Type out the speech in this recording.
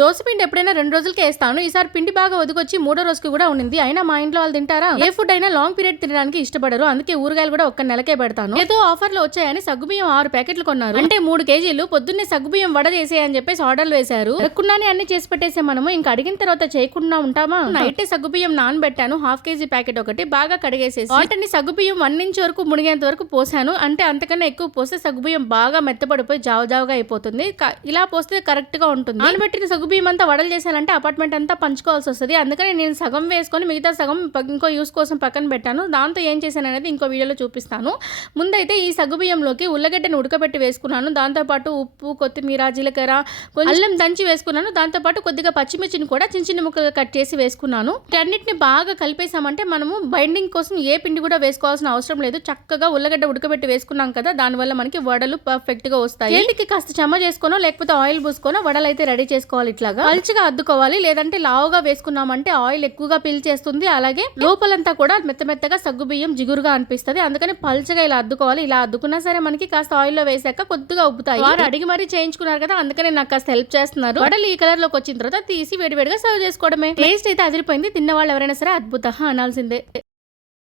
దోసపిండి ఎప్పుడైనా 2 రోజులకే వేస్తాను. ఈసారి పిండి బాగా ఒదిగొచ్చి 3వ రోజుకి కూడా ఉండింది. అయినా మా ఇంట్లో వాళ్ళు తింటారా? ఏ ఫుడ్ అయినా లాంగ్ పీరియడ్ తినడానికి ఇష్టపడరు. అందుకే ఊరగాయలు కూడా ఒక్క నెలకే పెడతాను. ఏదో ఆఫర్లు వచ్చాయని సగ్గుబియ్యం 6 ప్యాకెట్లు కొన్నారు. అంటే 3 కేజీలు. పొద్దున్నే సగ్గుబియ్యం వడ చేసేయని చెప్పేసి ఆర్డర్లు వేశారు. అడగకుండానే అన్ని చేసి పెట్టేసే మనము ఇంకా అడిగిన తర్వాత చేయకుండా ఉంటామా? నైట్ సగ్గుబియ్యం నానబెట్టాను. ½ కేజీ ప్యాకెట్ ఒకటి బాగా కడిగేసేసి వాటిని సగ్గుబియ్యం 1 ఇంచ్ వరకు మునిగేంత వరకు పోసాను. అంటే అంతకన్నా ఎక్కువ పోస్తే సగ్గుబియ్యం బాగా మెత్తపడిపోయి జావుగా అయిపోతుంది. ఇలా పోస్తే కరెక్ట్ గా ఉంటుంది. నానబెట్టిన సగ్గుబియ్యం అంతా వడలు చేశానంటే అపార్ట్మెంట్ అంతా పంచుకోవాల్సి వస్తుంది. అందుకని నేను సగం వేసుకొని మిగతా సగం ఇంకో యూస్ కోసం పక్కన పెట్టాను. దాంతో ఏం చేశాను అనేది ఇంకో వీడియోలో చూపిస్తాను. ముందైతే ఈ సగ్గుబియ్యంలోకి ఉల్లగడ్డను ఉడకబెట్టి వేసుకున్నాను. దాంతోపాటు ఉప్పు, కొత్తిమీర, జీలకర్ర, అల్లం దంచి వేసుకున్నాను. దాంతోపాటు కొద్దిగా పచ్చిమిర్చిని కూడా చిన్న చిన్న ముక్కలు కట్ చేసి వేసుకున్నాను. వీటన్నిటిని బాగా కలిపేసామంటే మనము బైండింగ్ కోసం ఏ పిండి కూడా వేసుకోవాల్సిన అవసరం లేదు. చక్కగా ఉల్లగడ్డ ఉడకబెట్టి వేసుకున్నాం కదా, దానివల్ల మనకి వడలు పర్ఫెక్ట్ గా వస్తాయి. చేతికి కాస్త చెమ్మ చేసుకోనో లేకపోతే ఆయిల్ పూసుకోనో వడలు అయితే రెడీ చేసుకోవాలి. ఇట్లాగా పల్చగా అద్దుకోవాలి. లేదంటే లావుగా వేసుకున్నామంటే ఆయిల్ ఎక్కువగా పీల్చేస్తుంది. అలాగే లోపలంతా కూడా మెత్తగా సగ్గుబియ్యం జిగురుగా అనిపిస్తుంది. అందుకని పల్చగా ఇలా అద్దుకోవాలి. ఇలా అద్దుకున్నా సరే మనకి కాస్త ఆయిల్ లో వేసాక కొద్దిగా ఉబ్బుతాయి. వారు అడిగి మరీ చేయించుకున్నారు కదా, అందుకని నాకు కాస్త హెల్ప్ చేస్తున్నారు. వడలు ఈ కలర్ లోకి వచ్చిన తర్వాత తీసి వేడివేడిగా సర్వ్ చేసుకోవడమే. టేస్ట్ అయితే అదిరిపోయింది. తిన్న వాళ్ళు ఎవరైనా సరే అద్భుత అనాల్సిందే.